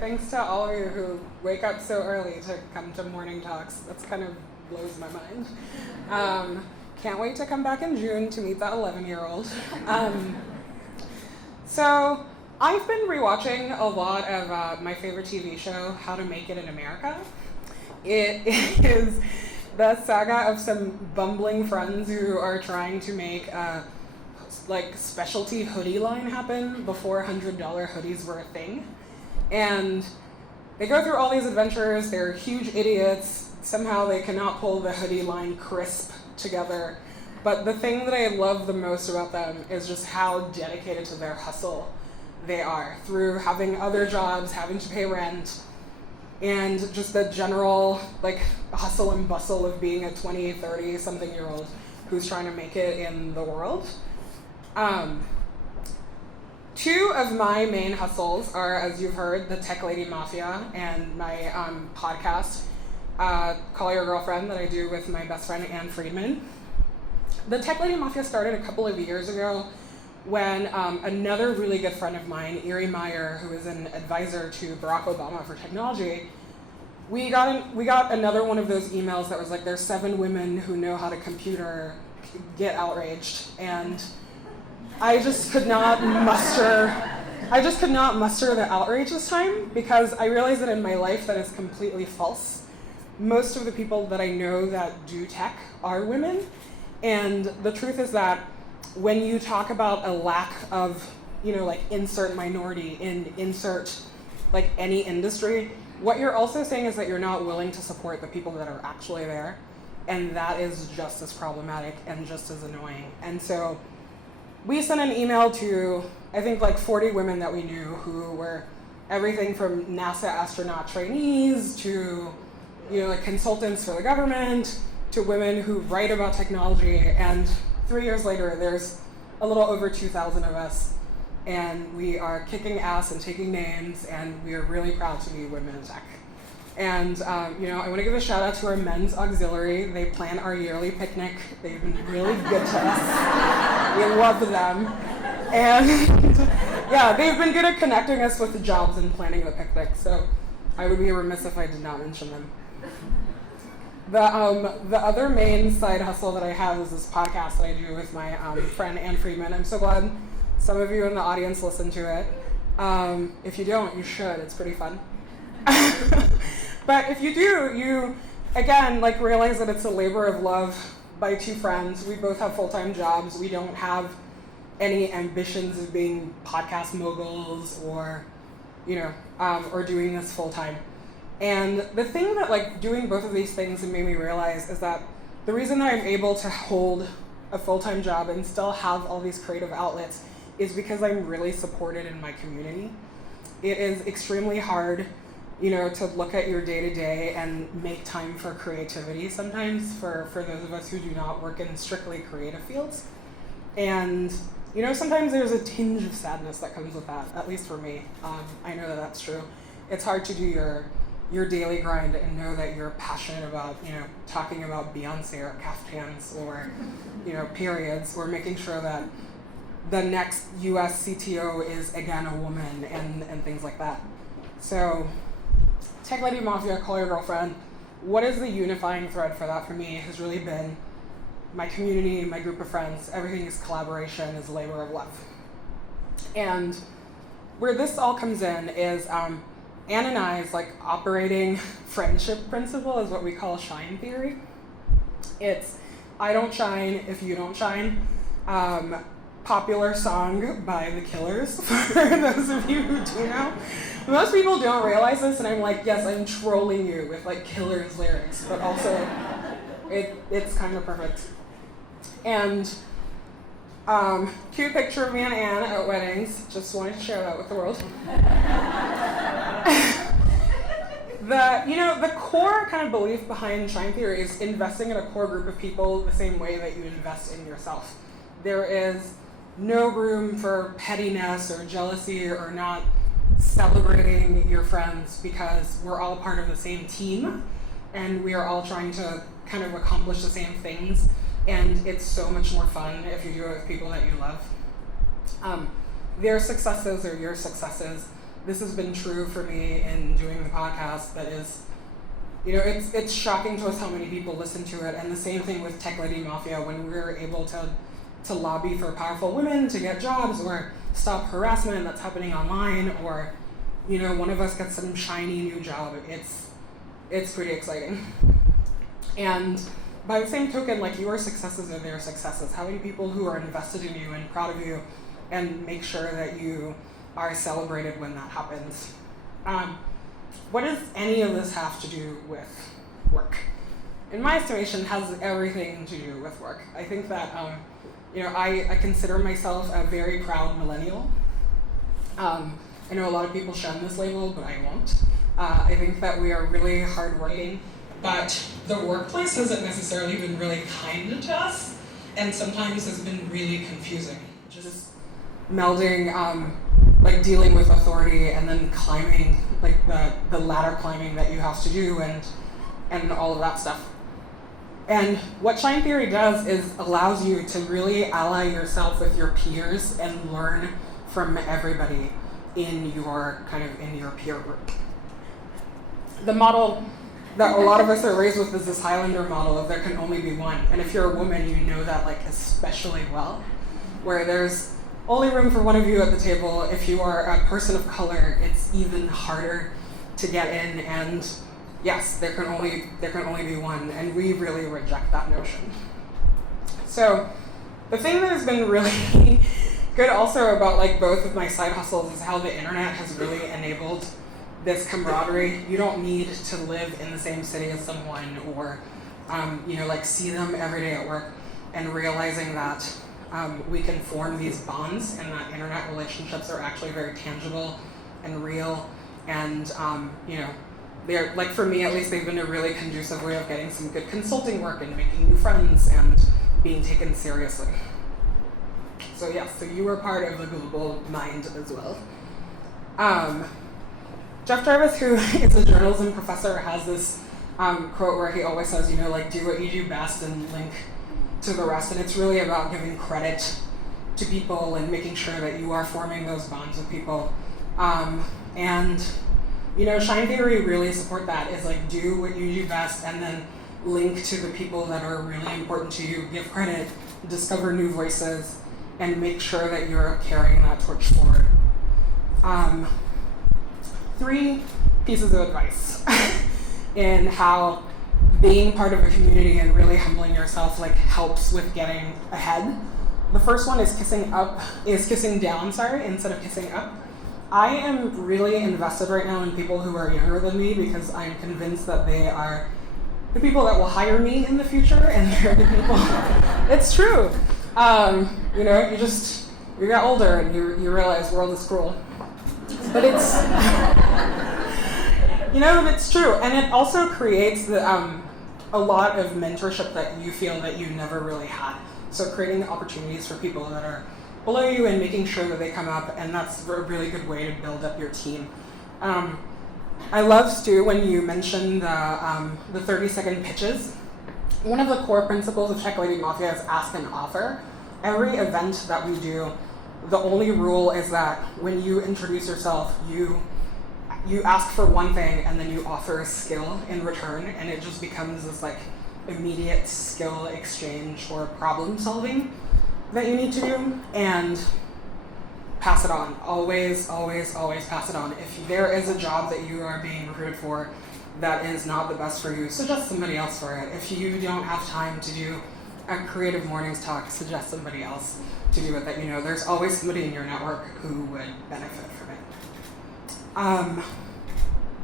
Thanks to all of you who wake up so early to come to morning talks. That's kind of blows my mind. Can't wait to come back in June to meet that 11-year-old. So I've been rewatching a lot of my favorite TV show, How to Make It in America. It is the saga of some bumbling friends who are trying to make a specialty hoodie line happen before $100 hoodies were a thing. And they go through all these adventures. They're huge idiots. Somehow they cannot pull the hoodie line crisp together. But the thing that I love the most about them is just how dedicated to their hustle they are, through having other jobs, having to pay rent, and just the general hustle and bustle of being a 20, 30-something-year-old who's trying to make it in the world. Two of my main hustles are, as you've heard, the Tech Lady Mafia and my podcast, Call Your Girlfriend, that I do with my best friend, Ann Friedman. The Tech Lady Mafia started a couple of years ago when another really good friend of mine, Erie Meyer, who is an advisor to Barack Obama for technology, we got another one of those emails that was like, there's 7 women who know how to computer, get outraged. And I just could not muster the outrage this time, because I realized that in my life that is completely false. Most of the people that I know that do tech are women, and the truth is that when you talk about a lack of, insert minority in insert any industry, what you're also saying is that you're not willing to support the people that are actually there, and that is just as problematic and just as annoying. And so we sent an email to, I think, 40 women that we knew who were everything from NASA astronaut trainees to, consultants for the government, to women who write about technology. And 3 years later, there's a little over 2,000 of us, and we are kicking ass and taking names, and we are really proud to be women in tech. And, I want to give a shout out to our men's auxiliary. They plan our yearly picnic. They've been really good to us. We love them. And yeah, they've been good at connecting us with the jobs and planning the picnic. So I would be remiss if I did not mention them. The other main side hustle that I have is this podcast that I do with my friend Ann Friedman. I'm so glad some of you in the audience listen to it. If you don't, you should. It's pretty fun. But if you do, you, again, realize that it's a labor of love by 2 friends. We both have full-time jobs. We don't have any ambitions of being podcast moguls or, or doing this full-time. And the thing that, doing both of these things made me realize is that the reason that I'm able to hold a full-time job and still have all these creative outlets is because I'm really supported in my community. It is extremely hard to look at your day-to-day and make time for creativity sometimes for those of us who do not work in strictly creative fields. And, sometimes there's a tinge of sadness that comes with that, at least for me. I know that that's true. It's hard to do your daily grind and know that you're passionate about, talking about Beyonce or caftans or, periods, or making sure that the next US CTO is, again, a woman and things like that. So, Tech Lady Mafia, Call Your Girlfriend, what is the unifying thread for that for me has really been my community, my group of friends. Everything is collaboration, is labor of love. And where this all comes in is Ann and I's operating friendship principle is what we call shine theory. It's I don't shine if you don't shine. Popular song by The Killers, for those of you who do know. Most people don't realize this, and I'm yes, I'm trolling you with Killers lyrics, but also It's kind of perfect. And cute picture of me and Anne at weddings. Just wanted to share that with the world. The core kind of belief behind Shine Theory is investing in a core group of people the same way that you invest in yourself. There is no room for pettiness or jealousy or not celebrating your friends, because we're all part of the same team and we are all trying to kind of accomplish the same things, and it's so much more fun if you do it with people that you love. Their successes are your successes. This has been true for me in doing the podcast. That is, it's shocking to us how many people listen to it, and the same thing with Tech Lady Mafia. When we're able to lobby for powerful women to get jobs, or stop harassment that's happening online, or one of us gets some shiny new job, it's pretty exciting. And by the same token, like, your successes are their successes. Having people who are invested in you and proud of you, and make sure that you are celebrated when that happens. What does any of this have to do with work? In my estimation, it has everything to do with work. I think that I consider myself a very proud millennial. I know a lot of people shun this label, but I won't. I think that we are really hardworking, but the workplace hasn't necessarily been really kind to us, and sometimes has been really confusing. Just melding, dealing with authority and then climbing, the ladder climbing that you have to do, and all of that stuff. And what Shine Theory does is allows you to really ally yourself with your peers and learn from everybody in your peer group. The model that a lot of us are raised with is this Highlander model of there can only be one. And if you're a woman, you know that especially well, where there's only room for one of you at the table. If you are a person of color, it's even harder to get in, and yes, there can only be one, and we really reject that notion. So the thing that has been really good also about both of my side hustles is how the internet has really enabled this camaraderie. You don't need to live in the same city as someone, or see them every day at work, and realizing that we can form these bonds, and that internet relationships are actually very tangible and real, and they're, for me at least, they've been a really conducive way of getting some good consulting work and making new friends and being taken seriously. So so you are part of the global mind as well. Jeff Jarvis, who is a journalism professor, has this quote where he always says, do what you do best and link to the rest. And it's really about giving credit to people and making sure that you are forming those bonds with people. And Shine Theory really support that, is do what you do best and then link to the people that are really important to you, give credit, discover new voices, and make sure that you're carrying that torch forward. 3 pieces of advice in how being part of a community and really humbling yourself helps with getting ahead. The first one is kissing down, instead of kissing up. I am really invested right now in people who are younger than me, because I'm convinced that they are the people that will hire me in the future, and they're the people. It's true. You get older and you realize the world is cruel. But it's, it's true. And it also creates a lot of mentorship that you feel that you never really had. So creating opportunities for people that are below you and making sure that they come up, and that's a really good way to build up your team. I love, Stu, when you mentioned the 30-second pitches. One of the core principles of Tech Lady Mafia is ask and offer. Every event that we do, the only rule is that when you introduce yourself, you ask for one thing and then you offer a skill in return, and it just becomes this immediate skill exchange or problem solving that you need to do, and pass it on. Always, always, always pass it on. If there is a job that you are being recruited for that is not the best for you, suggest somebody else for it. If you don't have time to do a Creative Mornings talk, suggest somebody else to do it that there's always somebody in your network who would benefit from it.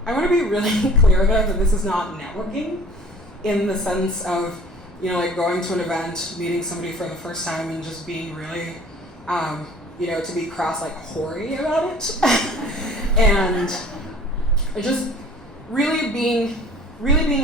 I want to be really clear though that this is not networking in the sense of like going to an event, meeting somebody for the first time, and just being really, to be crass, like hoary about it, and just really being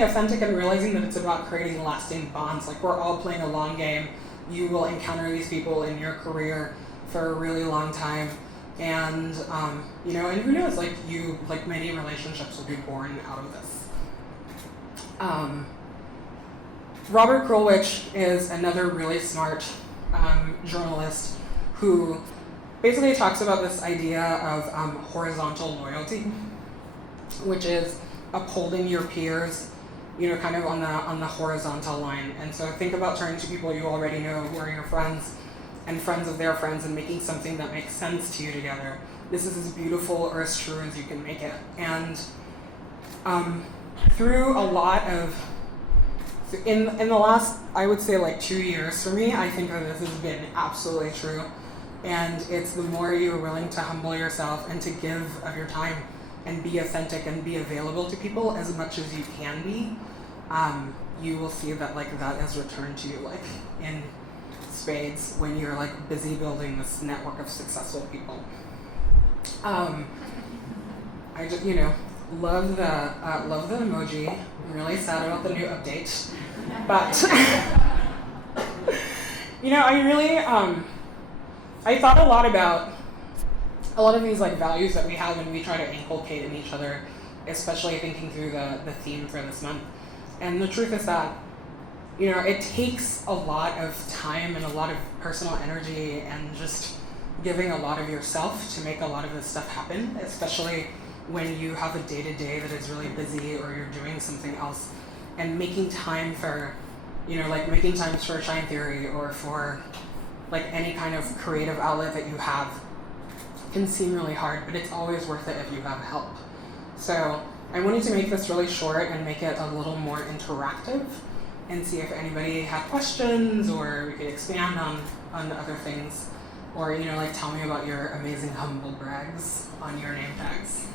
authentic and realizing that it's about creating lasting bonds. Like, we're all playing a long game. You will encounter these people in your career for a really long time, and and who knows, like many relationships will be born out of this. Robert Krulwich is another really smart journalist who basically talks about this idea of horizontal loyalty, which is upholding your peers, kind of on the horizontal line. And so think about turning to people you already know who are your friends and friends of their friends and making something that makes sense to you together. This is as beautiful or as true as you can make it. And through a lot of, in the last, I would say 2 years for me, I think that this has been absolutely true. And it's the more you're willing to humble yourself and to give of your time and be authentic and be available to people as much as you can be, you will see that that is returned to you in spades when you're busy building this network of successful people. I just love the emoji. I'm really sad about the new update, but I really I thought a lot about a lot of these values that we have and we try to inculcate in each other, especially thinking through the theme for this month. And the truth is that it takes a lot of time and a lot of personal energy and just giving a lot of yourself to make a lot of this stuff happen, especially when you have a day-to-day that is really busy or you're doing something else, and making time for, making times for Shine Theory or for any kind of creative outlet that you have can seem really hard, but it's always worth it if you have help. So I wanted to make this really short and make it a little more interactive and see if anybody had questions, or we could expand on other things, or tell me about your amazing humble brags on your name tags.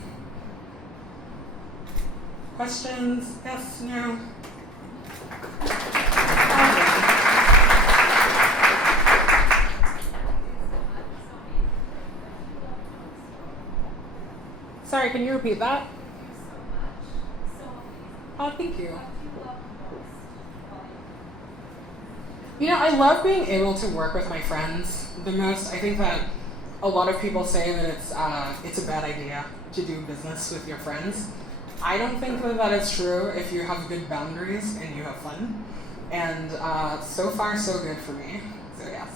Questions? Yes? No? Sorry, can you repeat that? Oh, thank you. I love being able to work with my friends the most. I think that a lot of people say that it's a bad idea to do business with your friends. I don't think that is true if you have good boundaries and you have fun. And so far, so good for me. So yes.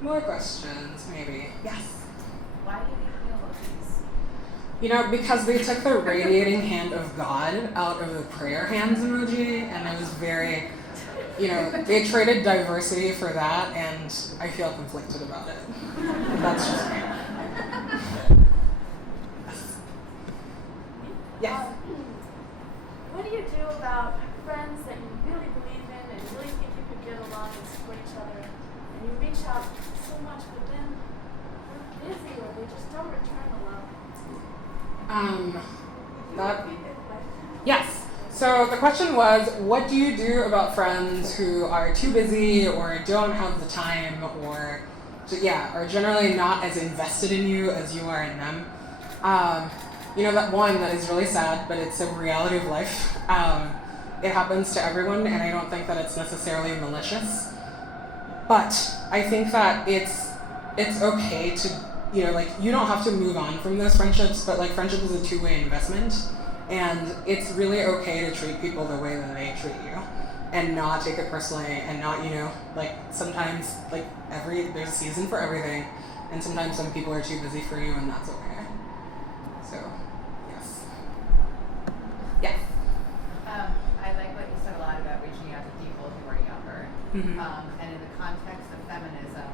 More questions, maybe. Yes? Why do you think emojis? Because they took the radiating hand of God out of the prayer hands emoji, and it was very, they traded diversity for that, and I feel conflicted about it. That's just me. Yes? What do you do about friends that you really believe in and really think you could get along and support each other, and you reach out so much, but then they're busy or they just don't return the love? Yes. So the question was, what do you do about friends who are too busy or don't have the time or are generally not as invested in you as you are in them? That is really sad, but it's a reality of life. It happens to everyone, and I don't think that it's necessarily malicious. But I think that it's okay to, you don't have to move on from those friendships, but friendship is a two-way investment, and it's really okay to treat people the way that they treat you, and not take it personally, and not, sometimes, there's a season for everything, and sometimes some people are too busy for you, and that's okay. So, yes. Yeah. I like what you said a lot about reaching out to people who are younger. Mm-hmm. And in the context of feminism,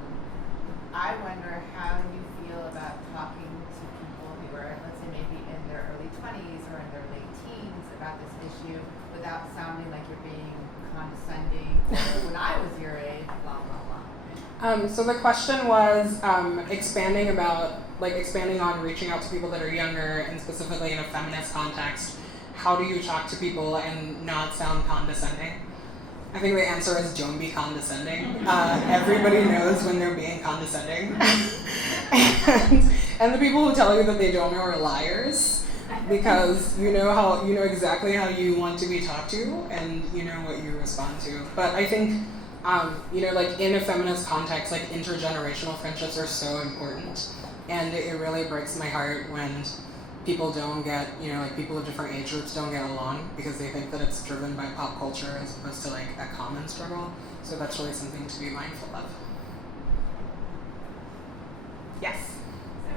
I wonder how you feel about talking to people who are, let's say, maybe in their early 20s or in their late teens about this issue without sounding like you're being condescending or when I was your age, blah, blah, blah. So the question was expanding on reaching out to people that are younger, and specifically in a feminist context, how do you talk to people and not sound condescending? I think the answer is don't be condescending. Everybody knows when they're being condescending. and the people who tell you that they don't know are liars, because you know exactly how you want to be talked to, and you know what you respond to. But I think, like in a feminist context, like intergenerational friendships are so important. And it really breaks my heart when people don't get, like people of different age groups don't get along because they think that it's driven by pop culture as opposed to like a common struggle. So that's really something to be mindful of. Yes? So,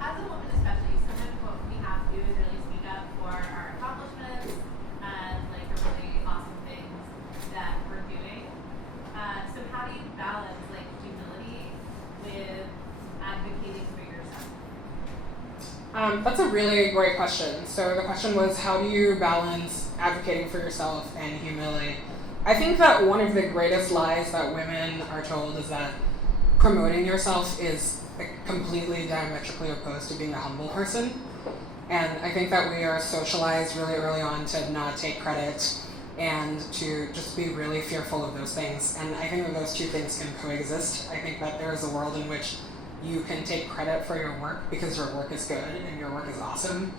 as a woman especially, sometimes what we have to do is really speak up for our accomplishments and like the really awesome things that we're doing. So how do you balance like humility with advocating for yourself? That's a really great question. So the question was, how do you balance advocating for yourself and humility? I think that one of the greatest lies that women are told is that promoting yourself is completely diametrically opposed to being a humble person. And I think that we are socialized really early on to not take credit and to just be really fearful of those things. And I think that those two things can coexist. I think that there is a world in which you can take credit for your work because your work is good and your work is awesome,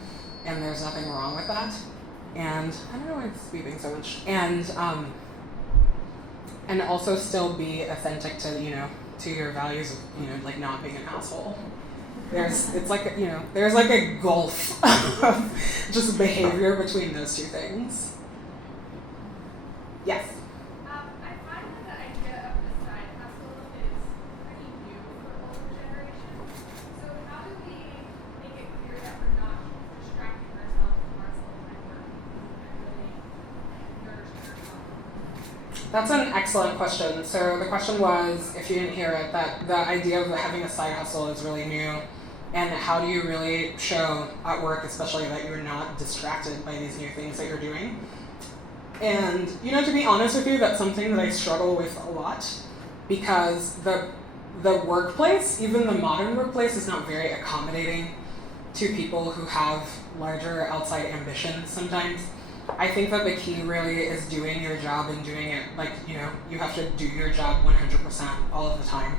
and there's nothing wrong with that. And I don't know why it's beeping so much. And also still be authentic to to your values of like not being an asshole. There's like a gulf of just behavior between those two things. Yes. I find that the idea of the side hustle is pretty new for older generations. So how do we make it clear that we're not distracting ourselves from our full-time work and really nourishing ourselves? That's an excellent question. So the question was, if you didn't hear it, that the idea of having a side hustle is really new, and how do you really show at work, especially, that you're not distracted by these new things that you're doing? And to be honest with you, that's something that I struggle with a lot, because the workplace, even the modern workplace, is not very accommodating to people who have larger outside ambitions sometimes. I think that the key really is doing your job and doing it you have to do your job 100% all of the time,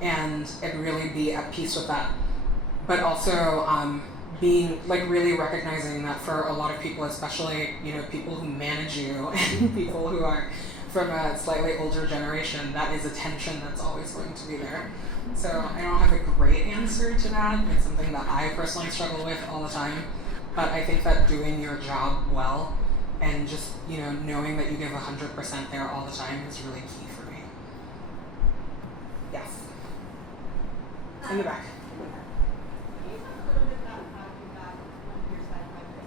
and really be at peace with that. But also being really recognizing that for a lot of people, especially people who manage you and people who are from a slightly older generation, that is a tension that's always going to be there. So I don't have a great answer to that. It's something that I personally struggle with all the time. But I think that doing your job well and just, knowing that you give 100% there all the time is really key for me. Yes. In the back. Can you talk a little bit about how you got one of your side projects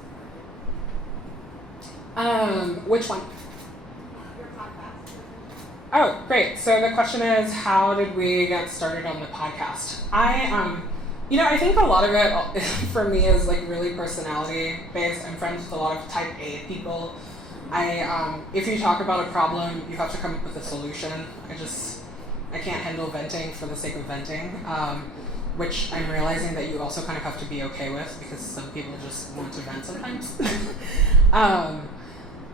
started? Which one? Your podcast. Oh, great. So the question is, how did we get started on the podcast? I think a lot of it for me is really personality based. I'm friends with a lot of type A people. If you talk about a problem, you have to come up with a solution. I can't handle venting for the sake of venting, which I'm realizing that you also kind of have to be okay with, because some people just want to vent sometimes.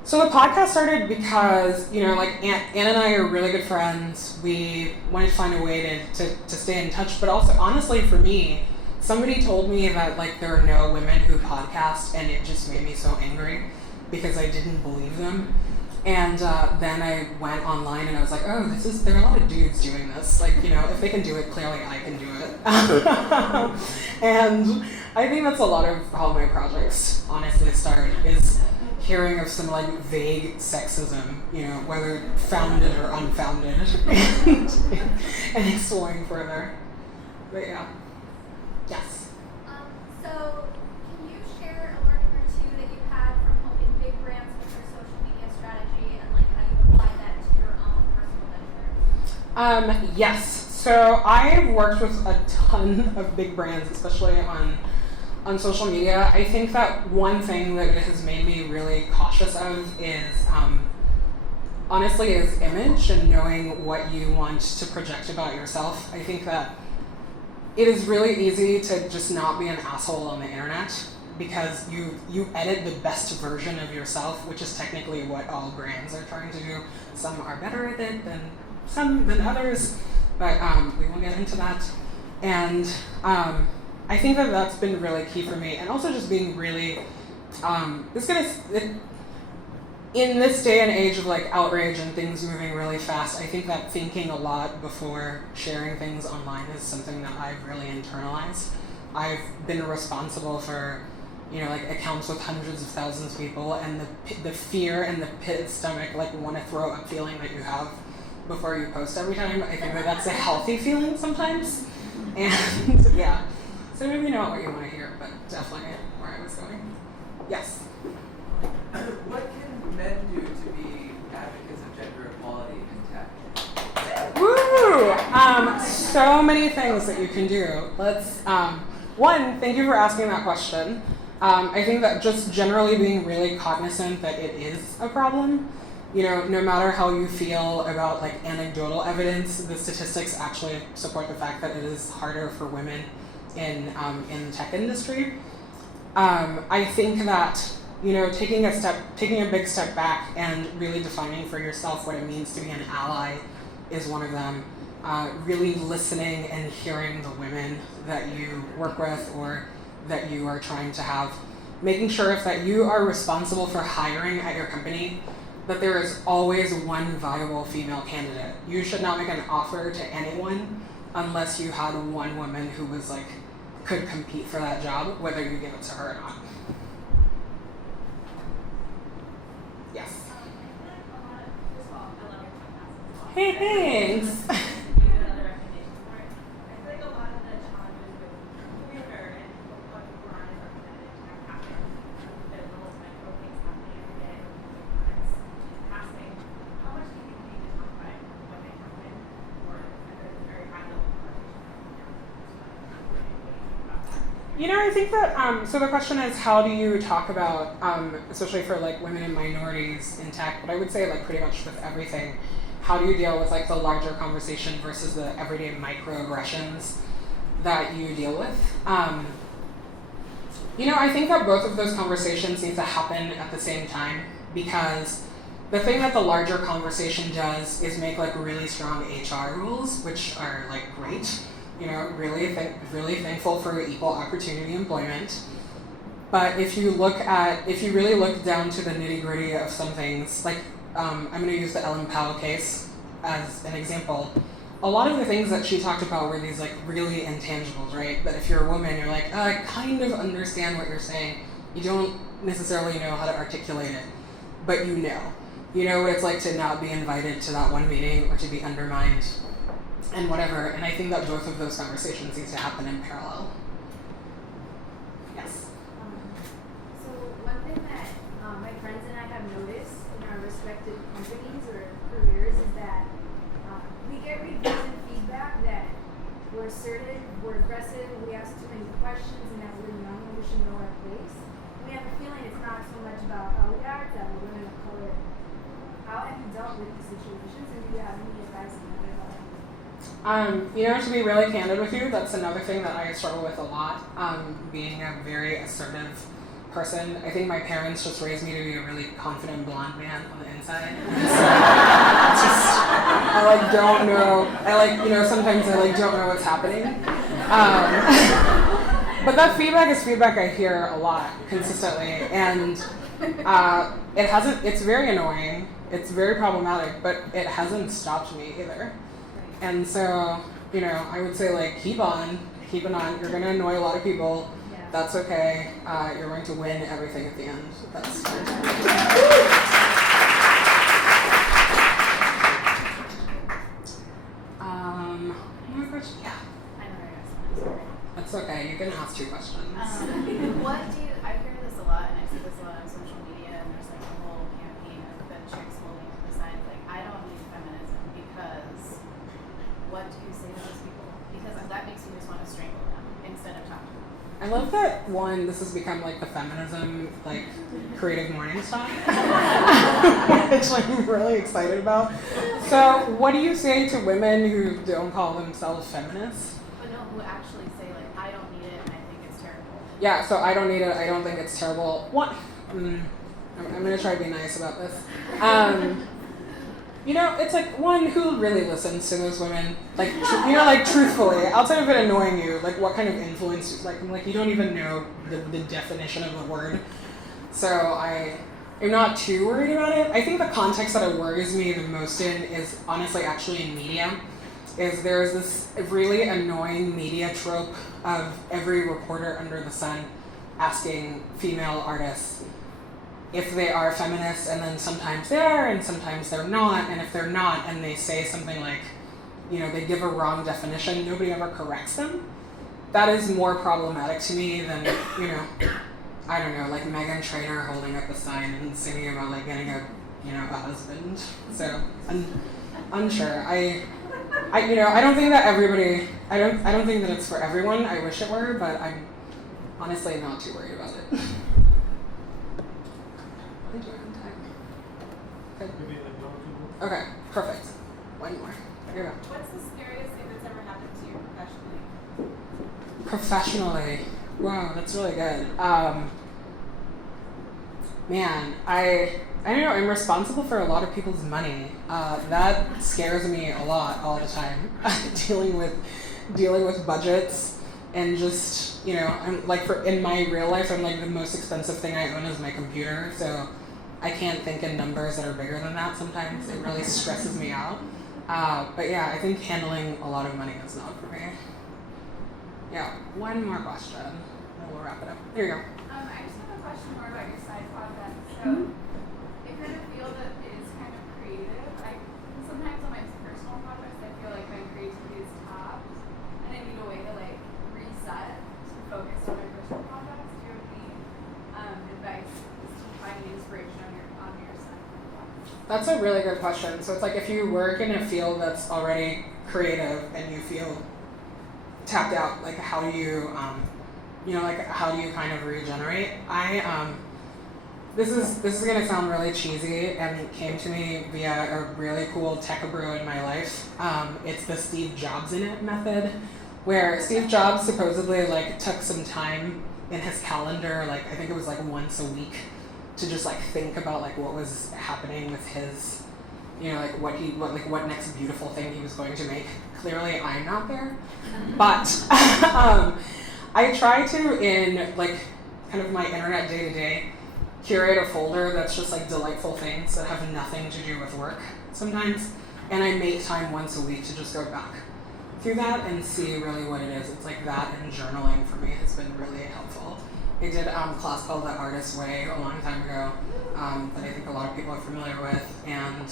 So the podcast started because, Ann and I are really good friends. We wanted to find a way to stay in touch, but also, honestly, for me, somebody told me that, there are no women who podcast, and it just made me so angry because I didn't believe them. And then I went online and I was like, oh, there are a lot of dudes doing this. If they can do it, clearly I can do it. And I think that's a lot of how my projects honestly start, is hearing of some vague sexism, whether founded or unfounded, and exploring further. But yeah. Yes. So can you share a learning or two that you had from helping big brands with their social media strategy, and how you apply that to your own personal venture? Yes. So I've worked with a ton of big brands, especially on social media. I think that one thing that it has made me really cautious of is honestly is image and knowing what you want to project about yourself. I think that it is really easy to just not be an asshole on the internet, because you edit the best version of yourself, which is technically what all brands are trying to do. Some are better at it than others, but we won't get into that. And I think that that's been really key for me, and also just being really in this day and age of like outrage and things moving really fast, I think that thinking a lot before sharing things online is something that I've really internalized. I've been responsible for, like accounts with hundreds of thousands of people, and the fear and the pit stomach, like want to throw up feeling that you have before you post every time. I think that that's a healthy feeling sometimes. And yeah, so maybe not what you want to hear, but definitely where I was going. Yes. What can men do to be advocates of gender equality in tech? Woo! So many things that you can do. Let's, one, thank you for asking that question. I think that just generally being really cognizant that it is a problem. No matter how you feel about like anecdotal evidence, the statistics actually support the fact that it is harder for women in the tech industry. I think that taking a big step back and really defining for yourself what it means to be an ally is one of them. Really listening and hearing the women that you work with or that you are trying to have. Making sure if that you are responsible for hiring at your company, that there is always one viable female candidate. You should not make an offer to anyone unless you had one woman who was like, could compete for that job, whether you give it to her or not. Yes. First of all, I love your podcast as well. Hey, thanks. You have another recommendation for it. I feel like a lot of the challenges with Twitter and what people aren't as represented in tech happen. There's the whole micro things happening every day. It's passing. How much do you think we need to talk about when they happen? Or at a very high level conversation about that? I think that, so the question is, how do you talk about, especially for like women and minorities in tech, but I would say like pretty much with everything, how do you deal with like the larger conversation versus the everyday microaggressions that you deal with? I think that both of those conversations need to happen at the same time, because the thing that the larger conversation does is make like really strong HR rules, which are like great. Really thankful for equal opportunity employment. But if you really look down to the nitty gritty of some things, like I'm going to use the Ellen Powell case as an example. A lot of the things that she talked about were these like really intangibles, right? That if you're a woman, you're like, I kind of understand what you're saying. You don't necessarily know how to articulate it, but you know. You know what it's like to not be invited to that one meeting or to be undermined and whatever. And I think that both of those conversations need to happen in parallel. Yes. So one thing that my friends and I have noticed in our respective companies or careers is that we get reviews and feedback that we're assertive, we're aggressive, we ask too many questions, and that we're young and we should know our place. We have a feeling it's not so much about how we are, it's that we're women of color. How have you dealt with these situations, and do you have any advice on that about it? To be really candid with you, that's another thing that I struggle with a lot, being a very assertive person. I think my parents just raised me to be a really confident blonde man on the inside. Sometimes I don't know what's happening. But that feedback is feedback I hear a lot, consistently, and it's very annoying, it's very problematic, but it hasn't stopped me either. And so, I would say like, keep on, you're gonna annoy a lot of people, that's okay, you're going to win everything at the end. That's more question? Yeah. I know I asked one, sorry. That's okay, you can ask 2 questions. I hear this a lot, and I see this a lot on social media, and there's like a whole campaign of the chicks holding to the side, like, I don't need feminism because what do you say to those people? Because that makes me just want to strangle them instead of talking to them. I love that this has become like the feminism, like CreativeMornings talk, which I'm really excited about. So, what do you say to women who don't call themselves feminists? But no, who actually say like, I don't need it and I think it's terrible. yeah, so I don't need it. I don't think it's terrible. What? I'm gonna try to be nice about this. You know, it's like, one, who really listens to those women? Like, you know, like, truthfully, outside of it annoying you, like, what kind of influence, like you don't even know the definition of the word. So I'm not too worried about it. I think the context that it worries me the most in is honestly actually in media. Is there's this really annoying media trope of every reporter under the sun asking female artists if they are feminists, and then sometimes they are and sometimes they're not, and if they're not and they say something like, you know, they give a wrong definition, nobody ever corrects them. That is more problematic to me than, you know, I don't know, like Meghan Trainor holding up a sign and singing about like getting a husband. So unsure. I you know, I don't think that everybody, I don't think that it's for everyone. I wish it were, but I'm honestly not too worried about it. Okay, perfect. One more. Here we go. What's the scariest thing that's ever happened to you professionally? Professionally, wow, that's really good. Man, I don't know. I'm responsible for a lot of people's money. That scares me a lot all the time. dealing with budgets and just, you know, I'm like, in my real life, I'm like, the most expensive thing I own is my computer. So I can't think in numbers that are bigger than that sometimes. It really stresses me out. But yeah, I think handling a lot of money is not for me. Yeah, one more question, and we'll wrap it up. Here you go. I just have a question more about your side project. So, I kind of feel that it is kind of creative. Sometimes on my personal projects, I feel like my creativity is tapped, and I need a way to like reset to focus on my personal projects. Do you have any advice as to finding inspiration on your side project? That's a really good question. So it's like, if you work in a field that's already creative and you feel tapped out, like how do you, you know, like how do you kind of regenerate? This is gonna sound really cheesy and came to me via a really cool tech-a-brew in my life. It's the Steve Jobs in it method, where Steve Jobs supposedly like took some time in his calendar, like I think it was like once a week, to just like think about like what was happening with his, you know, like what next beautiful thing he was going to make. Clearly I'm not there, but I try to, in like kind of my internet day-to-day, curate a folder that's just like delightful things that have nothing to do with work sometimes, and I make time once a week to just go back through that and see really what it is. It's like that, and journaling for me has been really helpful. I did a class called The Artist's Way a long time ago that I think a lot of people are familiar with, and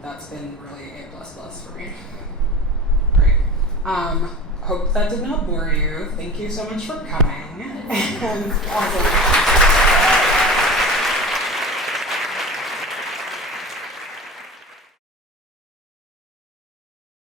that's been really A++ for me. Great. Hope that did not bore you. Thank you so much for coming. And awesome.